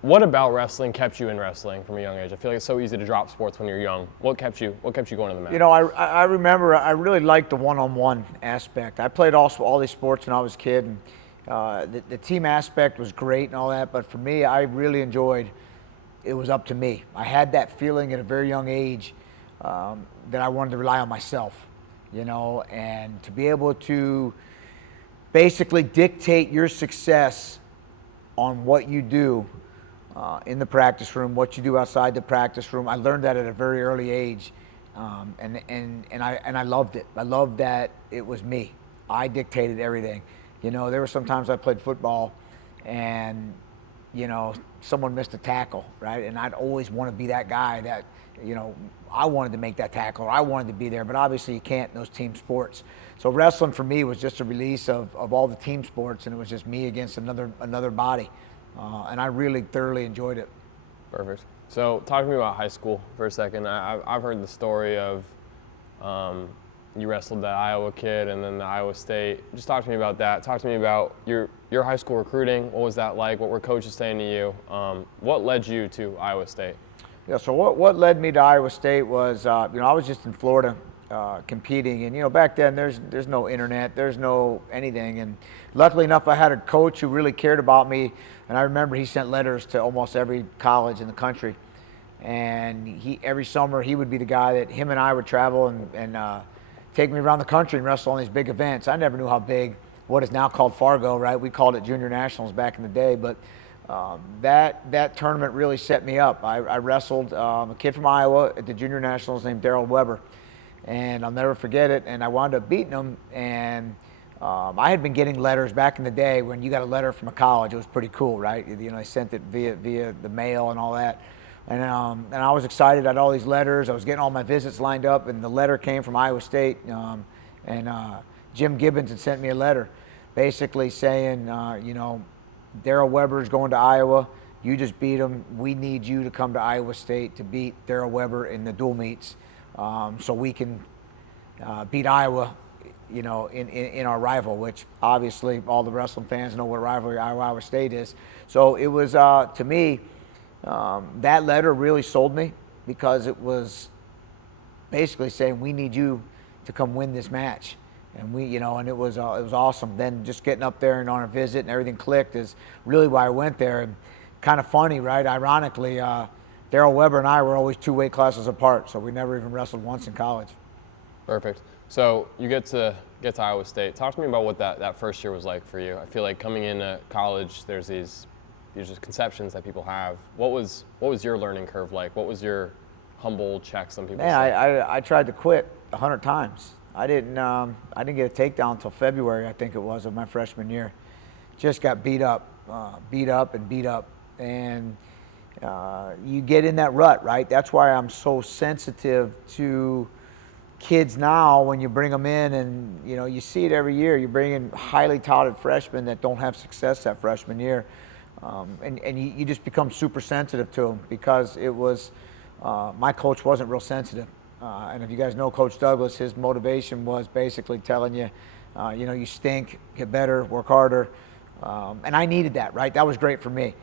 What about wrestling kept you in wrestling from a young age? I feel like it's so easy to drop sports when you're young. What kept you going to the mat? You know, I remember I really liked the one-on-one aspect. I played all these sports when I was a kid, and the team aspect was great and all that, but for me, I really enjoyed it was up to me. I had that feeling at a very young age that I wanted to rely on myself, you know, and to be able to basically dictate your success on what you do in the practice room, what you do outside the practice room. I learned that at a very early age, and I loved it. I loved that it was me. I dictated everything. You know, there were some times I played football, and you know, someone missed a tackle, right? And I'd always want to be that guy that, you know, I wanted to make that tackle, or I wanted to be there, but obviously you can't in those team sports. So wrestling for me was just a release of all the team sports, and it was just me against another body. And I really thoroughly enjoyed it. Perfect. So talk to me about high school for a second. I've heard the story of you wrestled that Iowa kid and then the Iowa State. Just talk to me about that. Talk to me about your high school recruiting. What was that like? What were coaches saying to you? What led you to Iowa State? Yeah, so what led me to Iowa State was, you know, I was just in Florida competing, and you know, back then there's no internet, there's no anything, and luckily enough I had a coach who really cared about me, and I remember he sent letters to almost every college in the country, and every summer he would be the guy that him and I would travel and take me around the country and wrestle on these big events. I never knew how big what is now called Fargo, right? We called it Junior Nationals back in the day, but that tournament really set me up. I wrestled a kid from Iowa at the Junior Nationals named Darrell Weber, and I'll never forget it. And I wound up beating him. And I had been getting letters back in the day when you got a letter from a college. It was pretty cool, right? You know, they sent it via the mail and all that. And I was excited. I had all these letters. I was getting all my visits lined up, and the letter came from Iowa State. And Jim Gibbons had sent me a letter, basically saying, you know, Darrell Weber is going to Iowa. You just beat him. We need you to come to Iowa State to beat Darrell Weber in the dual meets, so we can beat Iowa, you know, in our rival, which obviously all the wrestling fans know what a rivalry Iowa State is. So it was, to me, that letter really sold me, because it was basically saying, we need you to come win this match. And we, you know, and it was awesome. Then just getting up there and on a visit and everything clicked is really why I went there. And kind of funny, right? Ironically, Darrell Weber and I were always 2 weight classes apart, so we never even wrestled once in college. Perfect. So you get to Iowa State. Talk to me about what that first year was like for you. I feel like coming into college, there's these just conceptions that people have. What was your learning curve like? What was your humble check? Some people say. I tried to quit 100 times. I didn't get a takedown until February, I think it was, of my freshman year. Just got beat up, and you get in that rut, right? That's why I'm so sensitive to kids now when you bring them in, and you know, you see it every year. You bring in highly touted freshmen that don't have success that freshman year, and you just become super sensitive to them, because it was my coach wasn't real sensitive. And if you guys know Coach Douglas, his motivation was basically telling you, you know, you stink, get better, work harder. And I needed that, right? That was great for me.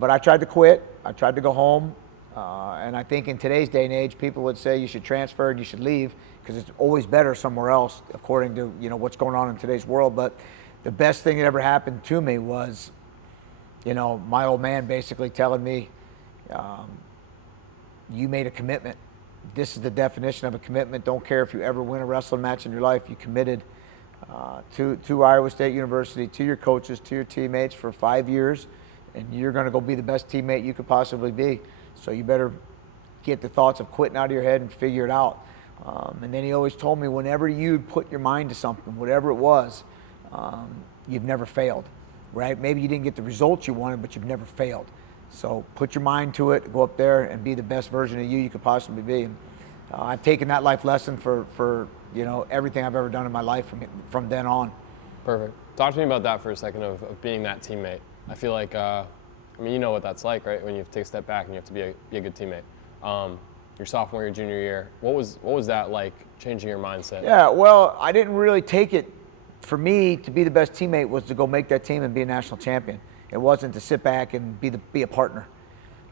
But I tried to quit. I tried to go home. And I think in today's day and age, people would say you should transfer and you should leave, because it's always better somewhere else, according to, you know, what's going on in today's world. But the best thing that ever happened to me was, you know, my old man basically telling me, you made a commitment. This is the definition of a commitment. Don't care if you ever win a wrestling match in your life. You committed to Iowa State University, to your coaches, to your teammates for 5 years, and you're going to go be the best teammate you could possibly be. So you better get the thoughts of quitting out of your head and figure it out. And then he always told me, whenever you put your mind to something, whatever it was, you've never failed, right? Maybe you didn't get the results you wanted, but you've never failed. So put your mind to it, go up there and be the best version of you could possibly be. And, I've taken that life lesson for you know, everything I've ever done in my life from then on. Perfect. Talk to me about that for a second, of being that teammate. I feel like, I mean, you know what that's like, right? When you take a step back and you have to be a good teammate. Your sophomore year, junior year, what was that like, changing your mindset? Yeah, well, I didn't really take it. For me, to be the best teammate was to go make that team and be a national champion. It wasn't to sit back and be a partner,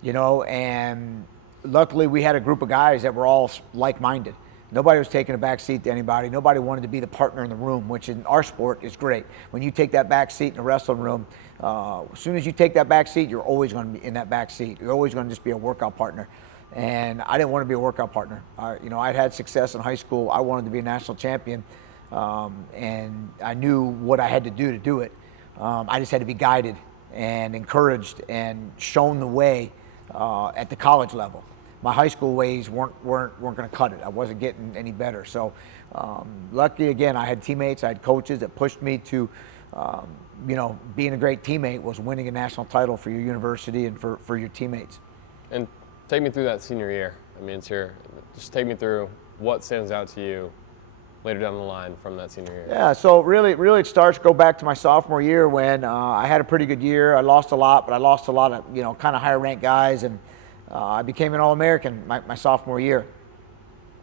you know. And luckily, we had a group of guys that were all like-minded. Nobody was taking a back seat to anybody. Nobody wanted to be the partner in the room, which in our sport is great. When you take that back seat in a wrestling room, as soon as you take that back seat, you're always going to be in that back seat. You're always going to just be a workout partner. And I didn't want to be a workout partner. You know, I'd had success in high school. I wanted to be a national champion, and I knew what I had to do it. I just had to be guided and encouraged and shown the way at the college level. My high school ways weren't going to cut it. I wasn't getting any better. So luckily, again, I had teammates, I had coaches that pushed me to, you know, being a great teammate was winning a national title for your university and for your teammates. And take me through that senior year. I mean, it's here. Just take me through what stands out to you later down the line from that senior year. Yeah, so really it starts go back to my sophomore year when I had a pretty good year. I lost a lot, but I lost a lot of, you know, kind of higher ranked guys, and I became an All-American my sophomore year.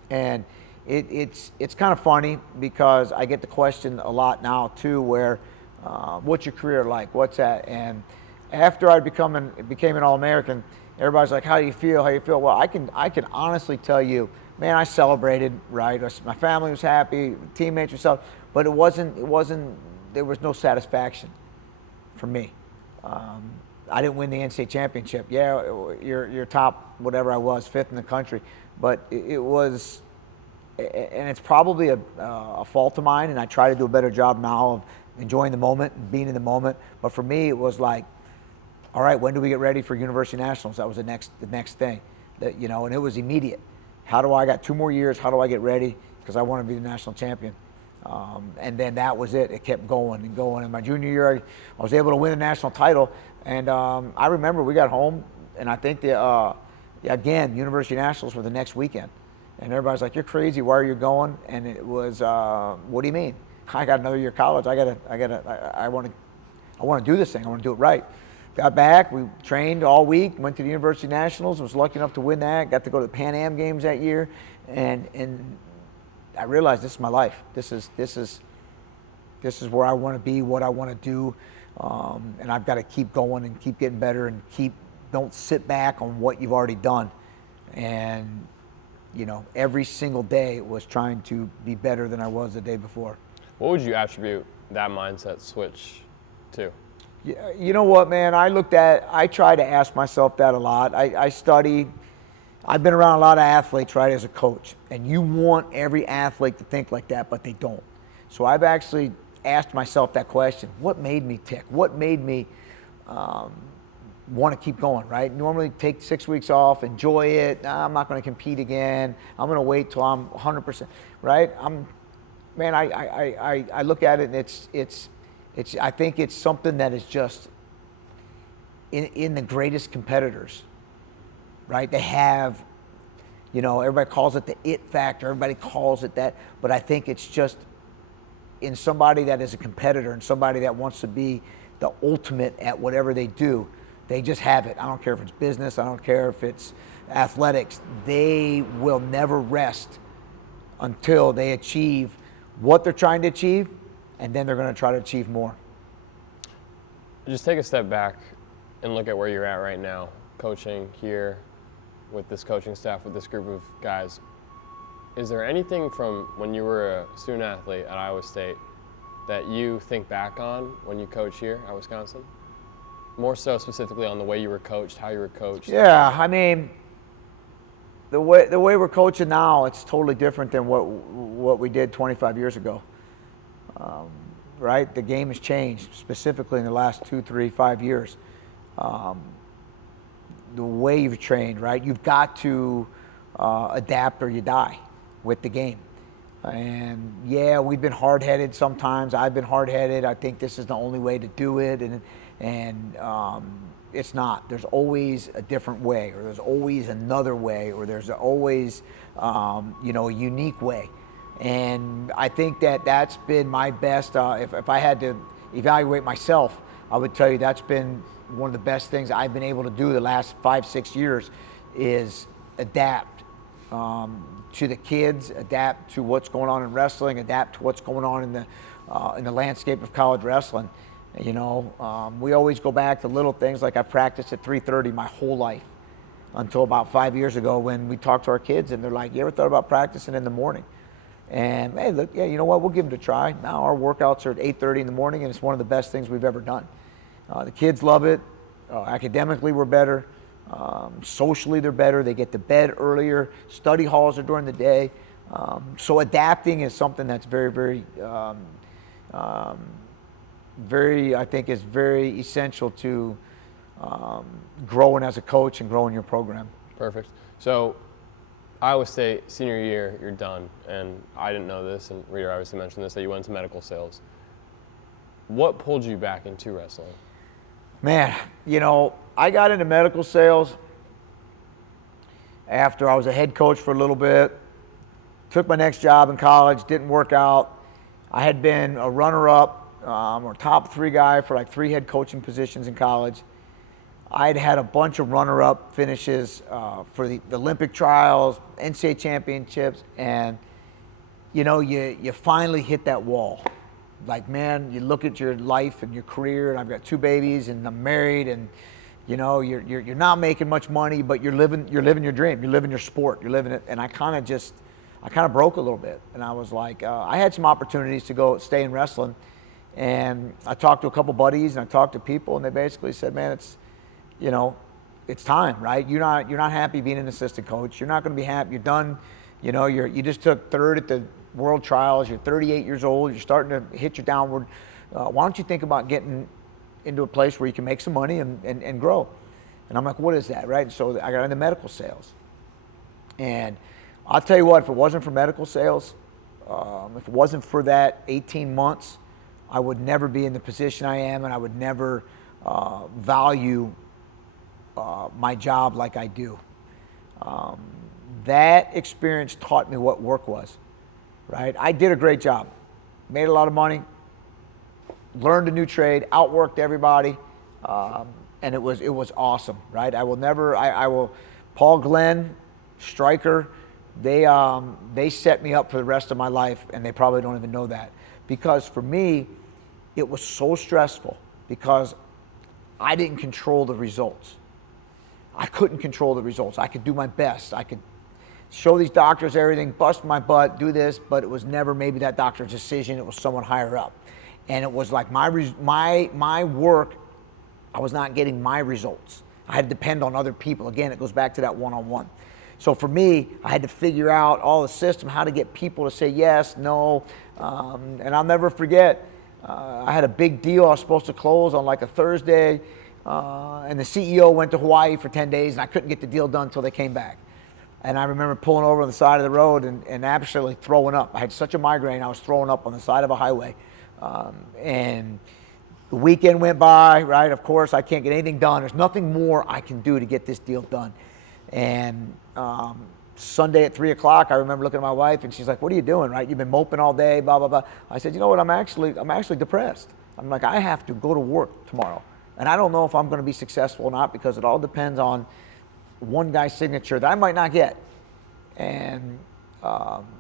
And it's kind of funny because I get the question a lot now too, where what's your career like? What's that? And after I became an All-American, everybody's like, how do you feel? How do you feel? Well, I can honestly tell you, man, I celebrated, right? My family was happy, teammates were celebrating, but there was no satisfaction for me. I didn't win the NCAA championship. Yeah, you're top, whatever I was, 5th in the country, but it was, and it's probably a fault of mine, and I try to do a better job now of enjoying the moment and being in the moment. But for me, it was like, all right, when do we get ready for University Nationals? That was the next thing, that, you know, and it was immediate. I got 2 more years, how do I get ready? Because I want to be the national champion. And then that was it. It kept going and going. In my junior year, I was able to win a national title. And I remember we got home, and I think again, University Nationals were the next weekend. And everybody's like, "You're crazy. Why are you going?" And it was, "What do you mean? I got another year of college. I want to do this thing. I want to do it right." Got back. We trained all week. Went to the University Nationals. Was lucky enough to win that. Got to go to the Pan Am Games that year, and I realized this is my life. This is where I want to be, what I want to do, and I've got to keep going and keep getting better and don't sit back on what you've already done. And you know, every single day was trying to be better than I was the day before. What would you attribute that mindset switch to? You know what, man? I try to ask myself that a lot. I study. I've been around a lot of athletes, right, as a coach, and you want every athlete to think like that, but they don't. So I've actually asked myself that question: what made me tick? What made me want to keep going, right? Normally take 6 weeks off, enjoy it. Nah, I'm not going to compete again. I'm going to wait till I'm 100%, right? I look at it and it's I think it's something that is just in the greatest competitors, right? They have, you know, everybody calls it the it factor, everybody calls it that, but I think it's just in somebody that is a competitor and somebody that wants to be the ultimate at whatever they do. They just have it. I don't care if it's business, I don't care if it's athletics. They will never rest until they achieve what they're trying to achieve, and then they're going to try to achieve more. Just take a step back and look at where you're at right now, coaching here with this coaching staff, with this group of guys. Is there anything from when you were a student athlete at Iowa State that you think back on when you coach here at Wisconsin? More so specifically on the way you were coached, how you were coached? Yeah, I mean, the way we're coaching now, it's totally different than what we did 25 years ago. Right? The game has changed, specifically in the last 2, 3, 5 years. The way you've trained, right? You've got to adapt or you die with the game. And yeah, we've been hard-headed sometimes. I've been hard-headed. I think this is the only way to do it, and it's not. There's always a different way, or there's always another way, or there's always a unique way. And I think that's been my best. If I had to evaluate myself, I would tell you that's been one of the best things I've been able to do the last 5, 6 years is adapt to the kids, adapt to what's going on in wrestling, adapt to what's going on in the landscape of college wrestling. We always go back to little things like I practiced at 3:30 my whole life until about 5 years ago when we talked to our kids and they're like, you ever thought about practicing in the morning? And hey, look, yeah, you know what? We'll give it a try. Now our workouts are at 8:30 in the morning, and it's one of the best things we've ever done. The kids love it. Academically, we're better. Socially, they're better. They get to bed earlier. Study halls are during the day. So adapting is something that's very, very, I think, is very essential to growing as a coach and growing your program. Perfect. So Iowa State, senior year, you're done. And I didn't know this, and Reader obviously mentioned this, that you went into medical sales. What pulled you back into wrestling? Man, I got into medical sales after I was a head coach for a little bit. Took my next job in college, didn't work out. I had been a runner-up or top 3 guy for like 3 head coaching positions in college. I'd had a bunch of runner-up finishes for the Olympic trials, NCAA championships, and you finally hit that wall. Like, man, you look at your life and your career, and I've got 2 babies, and I'm married, and you're not making much money, but you're living your dream, you're living your sport, you're living it. And I kind of broke a little bit, and I was like, I had some opportunities to go stay in wrestling, and I talked to a couple buddies, and I talked to people, and they basically said, man, it's time, right? You're not happy being an assistant coach. You're not going to be happy. You're done. You just took 3rd at the world trials. You're 38 years old. You're starting to hit your downward. Why don't you think about getting into a place where you can make some money and grow? And I'm like, what is that, right? So I got into medical sales. And I'll tell you what, if it wasn't for medical sales, if it wasn't for that 18 months, I would never be in the position I am, and I would never value my job like I do. That experience taught me what work was, right? I did a great job, made a lot of money, learned a new trade, outworked everybody, and it was awesome, right? I will, Paul Glenn, Stryker, they set me up for the rest of my life, and they probably don't even know that. Because for me, it was so stressful because I didn't control the results. I couldn't control the results. I could do my best. I could show these doctors everything, bust my butt, do this, but it was never maybe that doctor's decision. It was someone higher up. And it was like my work, I was not getting my results. I had to depend on other people. Again, it goes back to that one-on-one. So for me, I had to figure out all the system, how to get people to say yes, no. And I'll never forget, I had a big deal I was supposed to close on like a Thursday. And the CEO went to Hawaii for 10 days, and I couldn't get the deal done until they came back. And I remember pulling over on the side of the road and absolutely throwing up. I had such a migraine, I was throwing up on the side of a highway. And the weekend went by, right? Of course, I can't get anything done. There's nothing more I can do to get this deal done. And Sunday at 3 o'clock, I remember looking at my wife, and she's like, what are you doing, right? You've been moping all day, blah, blah, blah. I said, you know what, I'm actually depressed. I'm like, I have to go to work tomorrow. And I don't know if I'm going to be successful or not, because it all depends on one guy's signature that I might not get. And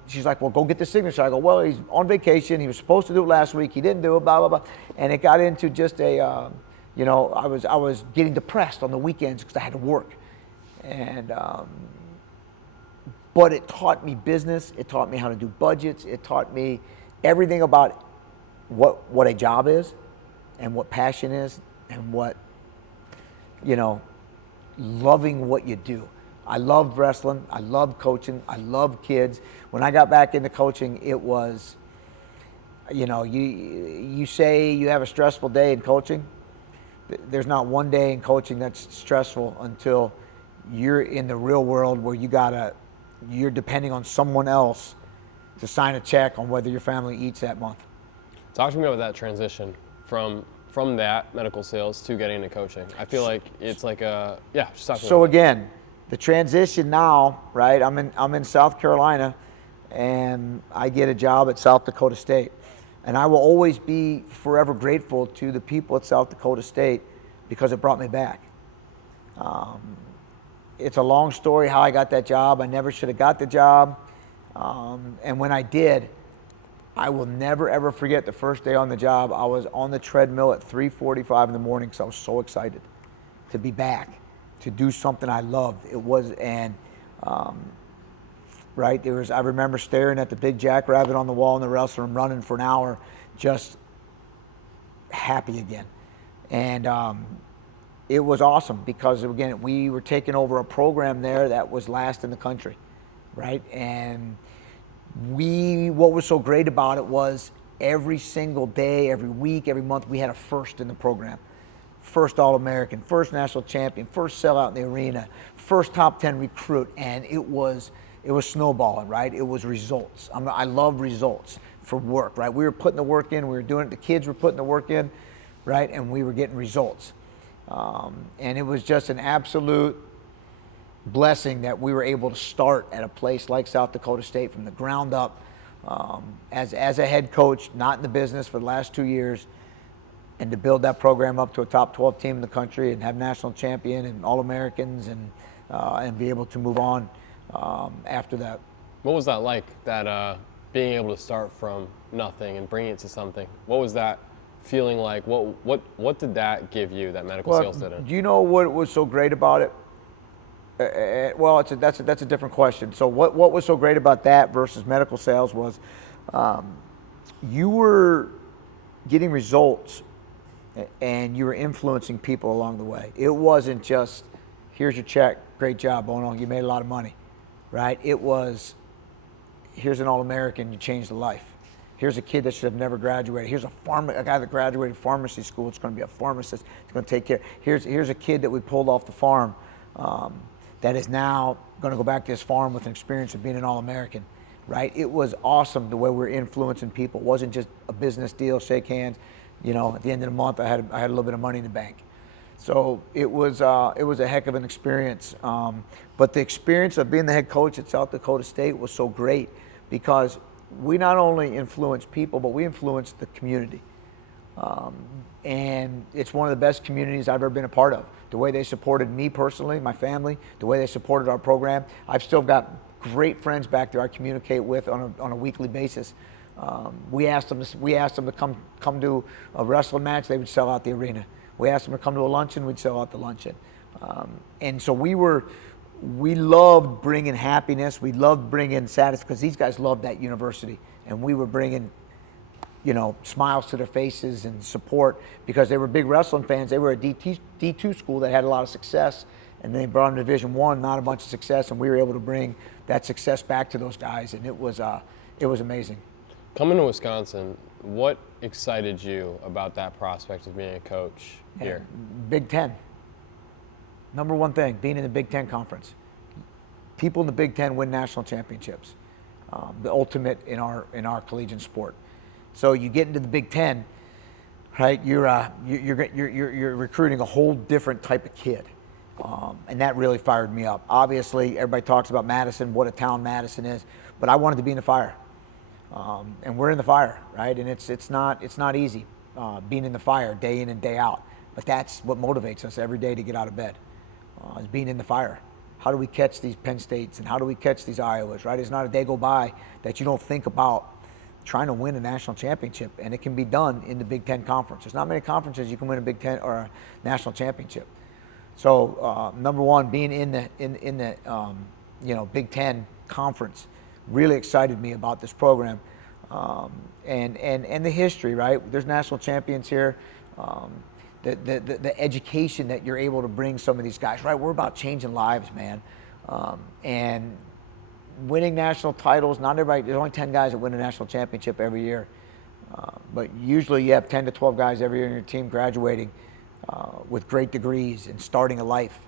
she's like, well, go get the signature. I go, well, he's on vacation. He was supposed to do it last week. He didn't do it, blah, blah, blah. And it got into just I was getting depressed on the weekends because I had to work. And but it taught me business. It taught me how to do budgets. It taught me everything about what a job is and what passion is and what, loving what you do. I loved wrestling. I loved coaching. I loved kids. When I got back into coaching, it was, you say you have a stressful day in coaching. There's not one day in coaching that's stressful until you're in the real world where you're depending on someone else to sign a check on whether your family eats that month. Talk to me about that transition from that medical sales to getting into coaching. I feel like it's like just talk to me So about again, the transition now, right? I'm in South Carolina, and I get a job at South Dakota State, and I will always be forever grateful to the people at South Dakota State because it brought me back. It's a long story how I got that job. I never should have got the job, and when I did, I will never, ever forget the first day on the job. I was on the treadmill at 3:45 in the morning because I was so excited to be back, to do something I loved. It was, and right, there was, I remember staring at the big jackrabbit on the wall in the wrestling room, running for an hour, just happy again. And it was awesome because, again, we were taking over a program there that was last in the country, right? And what was so great about it was every single day, every week, every month, we had a first in the program. First All-American, first national champion, first sellout in the arena, first top 10 recruit, and it was snowballing, right? It was results. I love results for work, right? We were putting the work in, we were doing it, the kids were putting the work in, right? And we were getting results. And it was just an absolute blessing that we were able to start at a place like South Dakota State from the ground up, as a head coach, not in the business for the last 2 years, and to build that program up to a top 12 team in the country and have national champion and All-Americans and be able to move on after that. What was that like, that being able to start from nothing and bring it to something? What was that feeling like? What did that give you that medical sales didn't? Do you know what was so great about it? Well, that's a different question. So what was so great about that versus medical sales was you were getting results and you were influencing people along the way. It wasn't just, here's your check, great job, Bono, you made a lot of money, right? It was, here's an All-American, you changed a life. Here's a kid that should have never graduated. Here's a guy that graduated pharmacy school. It's going to be a pharmacist. It's going to take care. Here's a kid that we pulled off the farm that is now going to go back to his farm with an experience of being an All-American, right? It was awesome the way we were influencing people. It wasn't just a business deal, shake hands. You know, at the end of the month, I had a little bit of money in the bank. So it was a heck of an experience. But the experience of being the head coach at South Dakota State was so great because we not only influenced people, but we influenced the community. And it's one of the best communities I've ever been a part of. The way they supported me personally, my family, the way they supported our program. I've still got great friends back there I communicate with on a weekly basis. We asked them to come to a wrestling match, they would sell out the arena. We asked them to come to a luncheon, we'd sell out the luncheon. And so we loved bringing happiness, we loved bringing satisfaction, because these guys loved that university. And we were bringing, you know, smiles to their faces and support because they were big wrestling fans. They were a D2 school that had a lot of success, and they brought them to Division I, not a bunch of success, and we were able to bring that success back to those guys, and it was amazing. Coming to Wisconsin, what excited you about that prospect of being a coach here? Big Ten. Number one thing, being in the Big Ten conference. People in the Big Ten win national championships, the ultimate in our collegiate sport. So you get into the Big Ten, right? You're recruiting a whole different type of kid, and that really fired me up. Obviously, everybody talks about Madison, what a town Madison is, but I wanted to be in the fire, and we're in the fire, right? And it's not easy being in the fire day in and day out, but that's what motivates us every day to get out of bed, is being in the fire. How do we catch these Penn States and how do we catch these Iowas, right? It's not a day go by that you don't think about trying to win a national championship, and it can be done in the Big Ten Conference. There's not many conferences you can win a Big Ten or a national championship. So number one, being in the Big Ten Conference really excited me about this program, and the history, right? There's national champions here. The education that you're able to bring some of these guys, right? We're about changing lives, man, and winning national titles. Not everybody, there's only 10 guys that win a national championship every year. But usually you have 10 to 12 guys every year in your team graduating with great degrees and starting a life.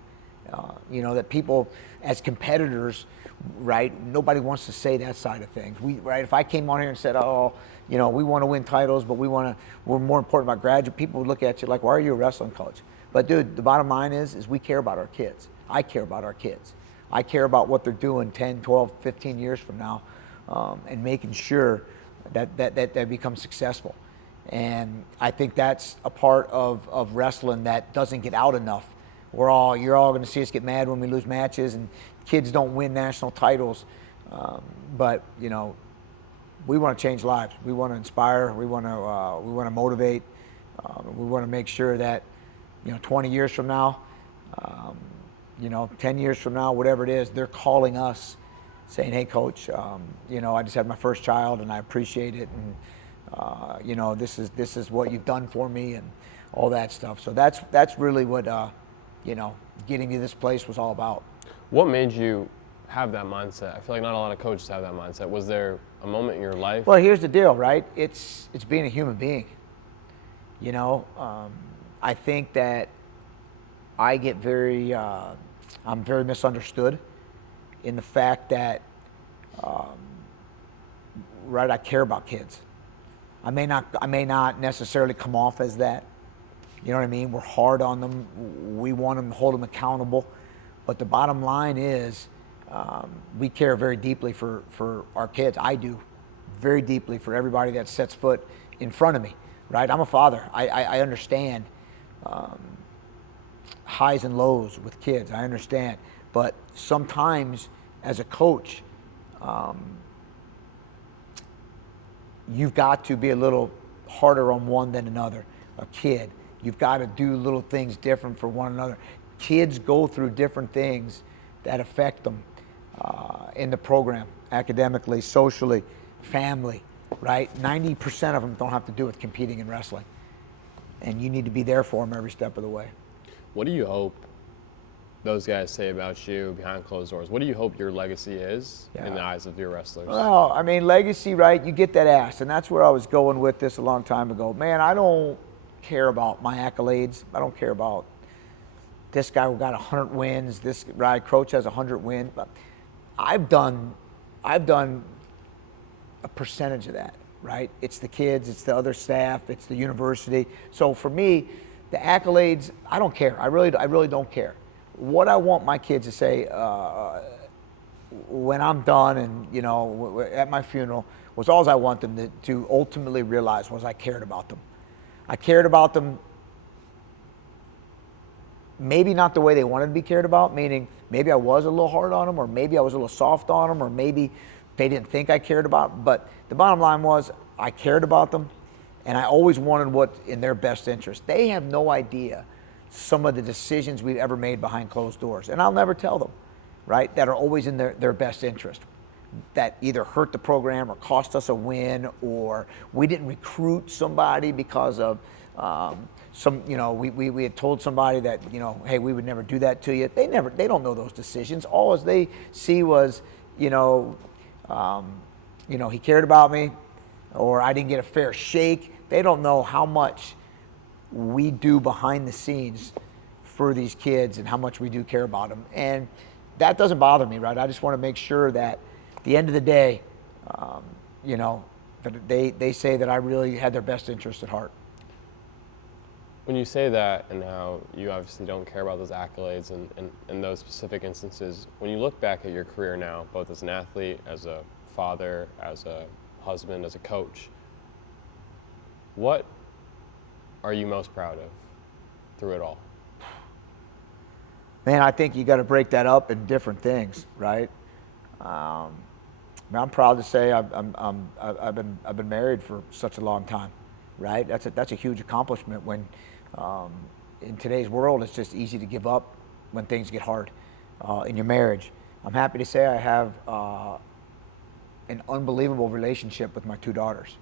You know, that people as competitors, right, nobody wants to say that side of things. Right, if I came on here and said, oh, you know, we want to win titles, but we're more important about graduate, people would look at you like, why are you a wrestling coach? But dude, the bottom line is we care about our kids. I care about our kids. I care about what they're doing 10, 12, 15 years from now, and making sure that they become successful. And I think that's a part of wrestling that doesn't get out enough. You're all going to see us get mad when we lose matches and kids don't win national titles. But, you know, we want to change lives. We want to inspire. We want to motivate. We want to make sure that, 20 years from now, 10 years from now, whatever it is, they're calling us saying, hey, coach, I just had my first child and I appreciate it. And, this is what you've done for me and all that stuff. So that's really what, getting to this place was all about. What made you have that mindset? I feel like not a lot of coaches have that mindset. Was there a moment in your life? Well, here's the deal, right? It's being a human being. I think that I get I'm very misunderstood in the fact that, right, I care about kids. I may not necessarily come off as that. You know what I mean? We're hard on them. We want them to hold them accountable. But the bottom line is, we care very deeply for our kids. I do, very deeply, for everybody that sets foot in front of me, right? I'm a father. I understand highs and lows with kids. I understand. But sometimes, as a coach, you've got to be a little harder on one than another. A kid, you've got to do little things different for one another. Kids go through different things that affect them in the program, academically, socially, family, right? 90% of them don't have to do with competing in wrestling. And you need to be there for them every step of the way. What do you hope those guys say about you behind closed doors? What do you hope your legacy is in the eyes of your wrestlers? Well, I mean, legacy, right? You get that asked, and that's where I was going with this a long time ago. Man, I don't care about my accolades. I don't care about this guy who got 100 wins. This guy, coach, has 100 wins. But I've done a percentage of that, right? It's the kids, it's the other staff, it's the university. So for me, the accolades, I don't care. I really don't care. What I want my kids to say when I'm done and, at my funeral, was all I want them to ultimately realize was I cared about them. I cared about them, maybe not the way they wanted to be cared about, meaning maybe I was a little hard on them, or maybe I was a little soft on them, or maybe they didn't think I cared about them. But the bottom line was I cared about them, and I always wanted what's in their best interest. They have no idea some of the decisions we've ever made behind closed doors, and I'll never tell them, right, that are always in their best interest, that either hurt the program or cost us a win, or we didn't recruit somebody because of we had told somebody that, hey, we would never do that to you. They don't know those decisions. All as they see was, he cared about me, or I didn't get a fair shake. They don't know how much we do behind the scenes for these kids and how much we do care about them. And that doesn't bother me, right? I just want to make sure that at the end of the day, that they say that I really had their best interest at heart. When you say that, and how you obviously don't care about those accolades and in those specific instances, when you look back at your career now, both as an athlete, as a father, as a husband, as a coach, what are you most proud of through it all? Man, I think you got to break that up in different things, right? I'm proud to say I've been married for such a long time, right? That's a huge accomplishment. When in today's world, it's just easy to give up when things get hard in your marriage. I'm happy to say I have an unbelievable relationship with my two daughters.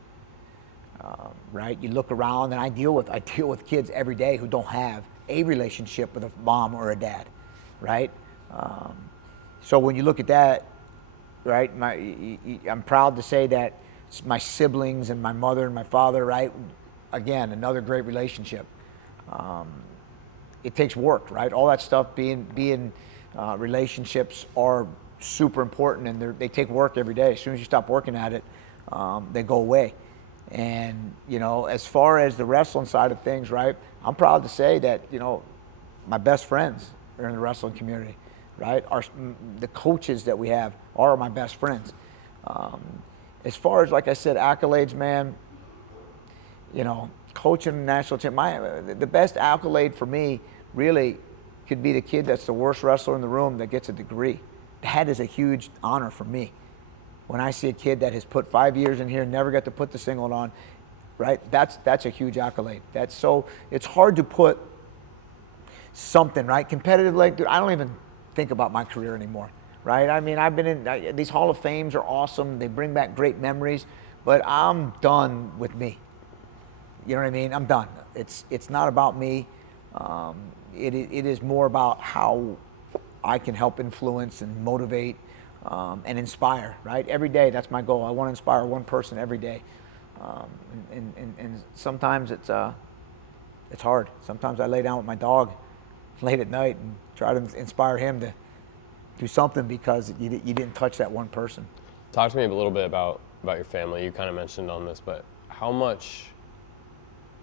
Right? You look around, and I deal with kids every day who don't have a relationship with a mom or a dad, right? So when you look at that, right, I'm proud to say that my siblings and my mother and my father, right, again, another great relationship. It takes work, right? All that stuff, being relationships are super important, and they take work every day. As soon as you stop working at it, they go away. And, as far as the wrestling side of things, right, I'm proud to say that, my best friends are in the wrestling community, right? The coaches that we have are my best friends. As far as, like I said, accolades, man, coaching national team, the best accolade for me really could be the kid that's the worst wrestler in the room that gets a degree. That is a huge honor for me. when I see a kid that has put 5 years in here, never got to put the singlet on, right? That's a huge accolade. It's hard to put something, right? Competitive leg, dude, I don't even think about my career anymore, right? I mean, I've been in, these Hall of Fames are awesome. They bring back great memories, but I'm done with me. You know what I mean? I'm done. It's not about me. It is more about how I can help influence and motivate and inspire, right? Every day, that's my goal. I want to inspire one person every day. And sometimes it's hard. Sometimes I lay down with my dog late at night and try to inspire him to do something because you didn't touch that one person. Talk to me a little bit about your family. You kind of mentioned on this, but how much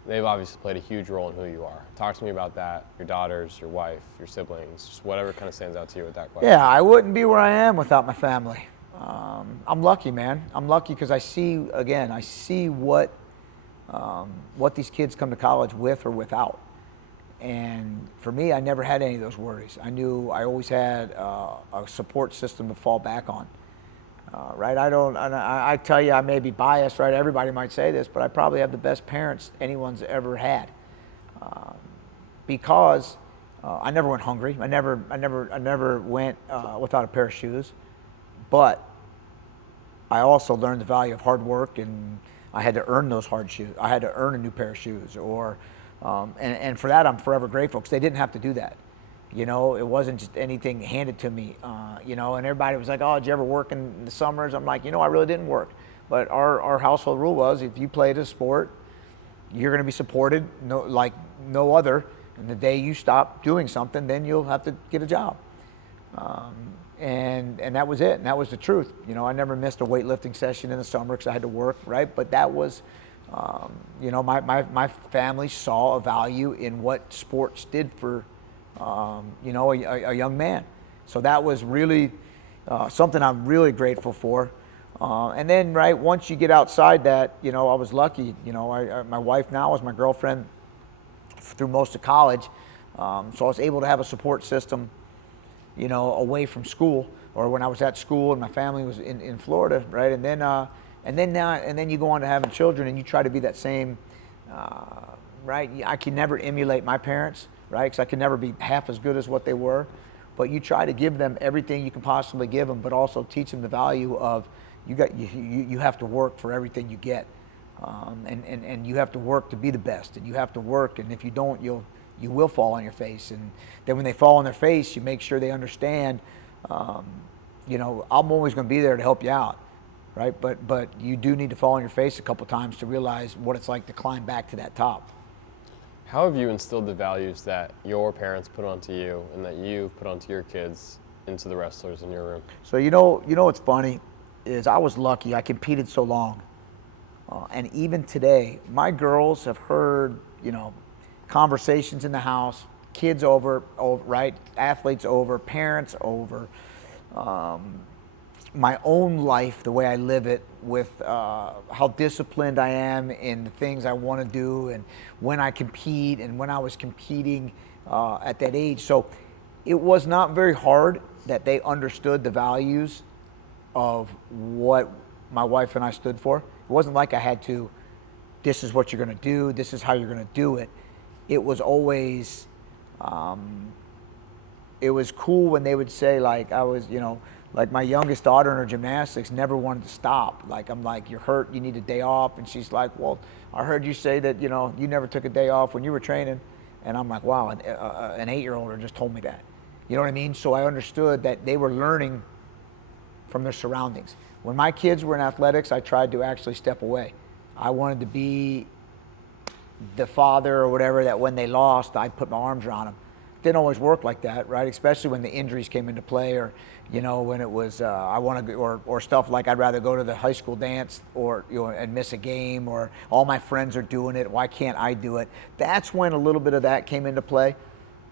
they've obviously played a huge role in who you are. Talk to me about that, your daughters, your wife, your siblings, just whatever kind of stands out to you with that question. Yeah, I wouldn't be where I am without my family. I'm lucky, man. I'm lucky because I see what these kids come to college with or without. And for me, I never had any of those worries. I knew I always had a support system to fall back on. Right? I tell you, I may be biased, right? Everybody might say this, but I probably have the best parents anyone's ever had. Because I never went hungry. I never went without a pair of shoes. But I also learned the value of hard work, and I had to earn those hard shoes. I had to earn a new pair of shoes, and for that I'm forever grateful because they didn't have to do that. You know, it wasn't just anything handed to me. You know, and everybody was like, "Oh, did you ever work in the summers?" I'm like, I really didn't work. But our household rule was, if you played a sport, you're going to be supported, like no other. And the day you stop doing something, then you'll have to get a job. And that was it. And that was the truth. I never missed a weightlifting session in the summer because I had to work, right? But that was, my family saw a value in what sports did for, a young man. So that was really something I'm really grateful for. And then, right, once you get outside that, I was lucky. My wife now is my girlfriend through most of college. So I was able to have a support system, away from school, or when I was at school and my family was in Florida, right? And then you go on to having children, and you try to be that same, right? I can never emulate my parents, right? Because I can never be half as good as what they were. But you try to give them everything you can possibly give them, but also teach them the value of you have to work for everything you get, and you have to work to be the best, and you have to work, and if you don't, you will fall on your face. And then when they fall on their face, you make sure they understand, I'm always going to be there to help you out, right? But you do need to fall on your face a couple times to realize what it's like to climb back to that top. How have you instilled the values that your parents put onto you and that you put onto your kids into the wrestlers in your room? So what's funny is I was lucky. I competed so long, and even today, my girls have heard conversations in the house, kids over, right, athletes over, parents over, my own life, the way I live it, with how disciplined I am in the things I want to do, and when I compete, and when I was competing at that age. So it was not very hard that they understood the values of what my wife and I stood for. It wasn't like I had to, this is what you're going to do, this is how you're going to do it. It was always, it was cool when they would say, like, I was, like my youngest daughter in her gymnastics never wanted to stop. Like, I'm like, you're hurt, you need a day off. And she's like, well, I heard you say that, you never took a day off when you were training. And I'm like, wow, an 8-year-old just told me that. You know what I mean? So I understood that they were learning from their surroundings. When my kids were in athletics, I tried to actually step away. I wanted to be the father or whatever that when they lost, I'd put my arms around them. Didn't always work like that, right? Especially when the injuries came into play, or when it was I want to, or stuff like I'd rather go to the high school dance, or and miss a game, or all my friends are doing it, why can't I do it? That's when a little bit of that came into play.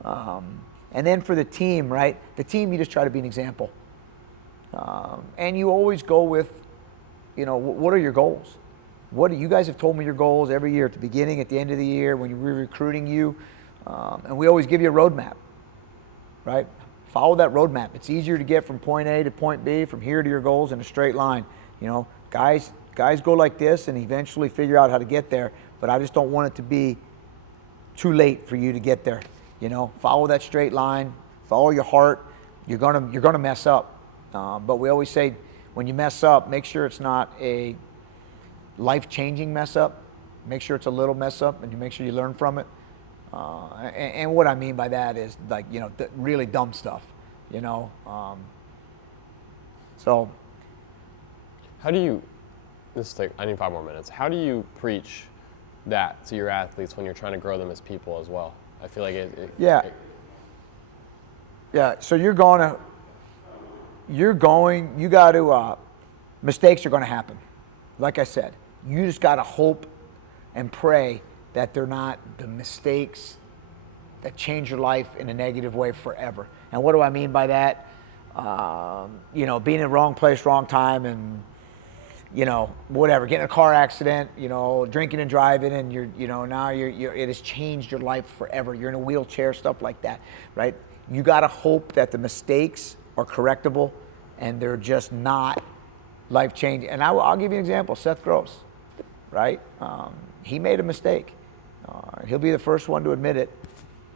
And then for the team, right? The team, you just try to be an example, and you always go with, what are your goals? What you guys have told me your goals every year, at the beginning, at the end of the year, when we're recruiting you, and we always give you a roadmap, right? Follow that roadmap. It's easier to get from point A to point B, from here to your goals in a straight line. You know, guys go like this and eventually figure out how to get there, but I just don't want it to be too late for you to get there. You know, follow that straight line, follow your heart. You're gonna mess up, but we always say when you mess up, make sure it's not a life-changing mess up. Make sure it's a little mess up, and you make sure you learn from it. And what I mean by that is, like, you know, really dumb stuff. You know, so. How do you? This is like, I need 5 more minutes. How do you preach that to your athletes when you're trying to grow them as people as well? I feel like Yeah. So you got to, mistakes are going to happen. Like I said, you just got to hope and pray that they're not the mistakes that change your life in a negative way forever. And what do I mean by that? You know, being in the wrong place, wrong time, and, you know, whatever, getting in a car accident, you know, drinking and driving, and now it has changed your life forever. You're in a wheelchair, stuff like that, right? You got to hope that the mistakes are correctable and they're just not life-changing. And I'll give you an example. Seth Gross, right? He made a mistake. He'll be the first one to admit it.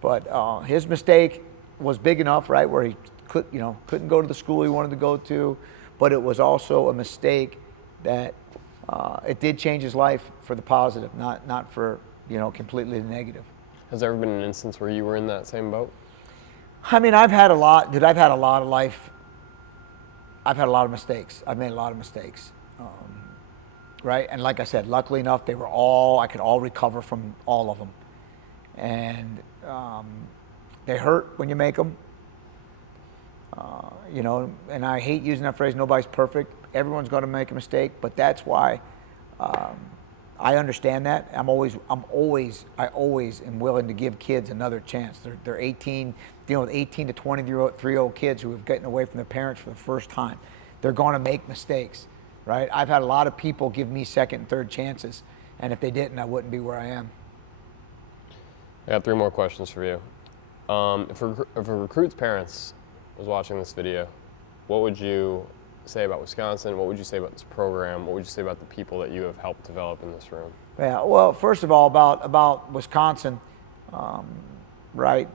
But his mistake was big enough, right, where he couldn't go to the school he wanted to go to. But it was also a mistake that it did change his life for the positive, not for, you know, completely the negative. Has there ever been an instance where you were in that same boat? I mean, I've had a lot of mistakes. I've made a lot of mistakes, right? And like I said, luckily enough, I could all recover from all of them. And they hurt when you make them. You know, and I hate using that phrase, nobody's perfect. Everyone's going to make a mistake, but that's why I understand that. I always am willing to give kids another chance. They're 18, dealing with 18 to 23-year-old kids who have gotten away from their parents for the first time. They're going to make mistakes, right? I've had a lot of people give me second and third chances, and if they didn't, I wouldn't be where I am. I got 3 more questions for you. If a recruit's parents was watching this video, what would you say about Wisconsin? What would you say about this program? What would you say about the people that you have helped develop in this room? Yeah, well, first of all, about Wisconsin, right?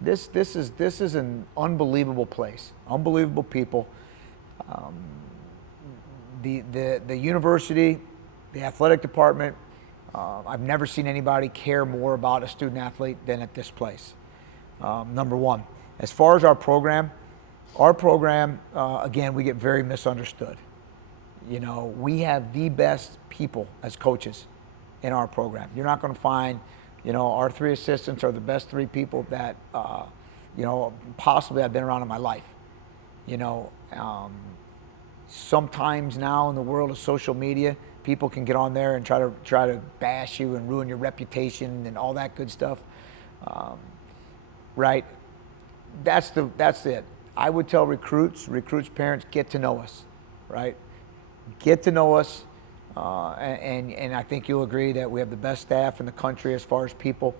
This is an unbelievable place, unbelievable people. The university, the athletic department. I've never seen anybody care more about a student athlete than at this place. Number one, as far as our program, again, we get very misunderstood. You know, we have the best people as coaches in our program. You're not going to find, you know, our 3 assistants are the best 3 people that, you know, possibly I've been around in my life. You know, sometimes now in the world of social media, people can get on there and try to bash you and ruin your reputation and all that good stuff. Right? That's it. I would tell recruits parents, get to know us, right? Get to know us, and I think you'll agree that we have the best staff in the country as far as people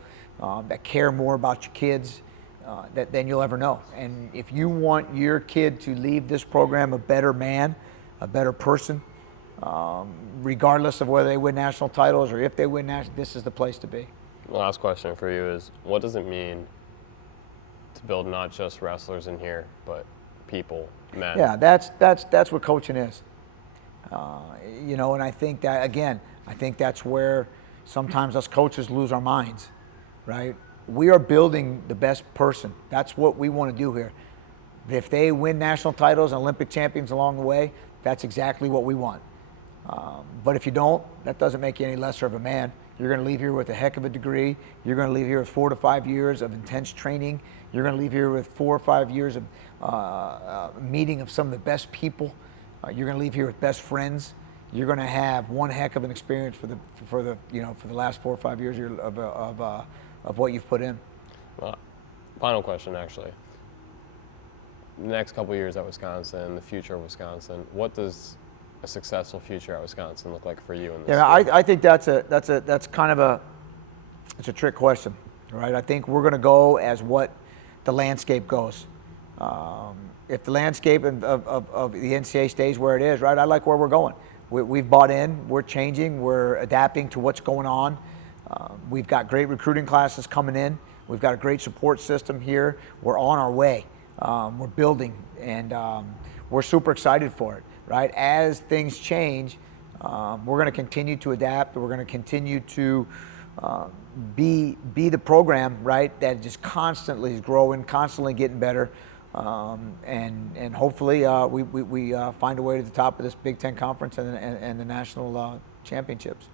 that care more about your kids than you'll ever know. And if you want your kid to leave this program a better man, a better person, regardless of whether they win national titles or if they win national, this is the place to be. The last question for you is, what does it mean to build not just wrestlers in here, but people, men? Yeah, that's what coaching is. You know, and I think that, again, that's where sometimes us coaches lose our minds, right? We are building the best person. That's what we want to do here. If they win national titles and Olympic champions along the way, that's exactly what we want. But if you don't, that doesn't make you any lesser of a man. You're going to leave here with a heck of a degree. You're going to leave here with 4 to 5 years of intense training. You're going to leave here with 4 or 5 years of meeting of some of the best people. You're going to leave here with best friends. You're going to have one heck of an experience for the last 4 or 5 years of what you've put in. Well, final question, actually. The next couple of years at Wisconsin, the future of Wisconsin, what does a successful future at Wisconsin look like for you in this? Yeah, I think that's kind of it's a trick question, right? I think we're going to go as what the landscape goes. If the landscape of the NCAA stays where it is, right, I like where we're going. We've bought in, we're changing, we're adapting to what's going on. We've got great recruiting classes coming in. We've got a great support system here. We're on our way. We're building, and we're super excited for it, right? As things change, we're going to continue to adapt. We're going to continue to be the program, right, that just constantly is growing, constantly getting better, and hopefully we find a way to the top of this Big Ten conference and the national championships.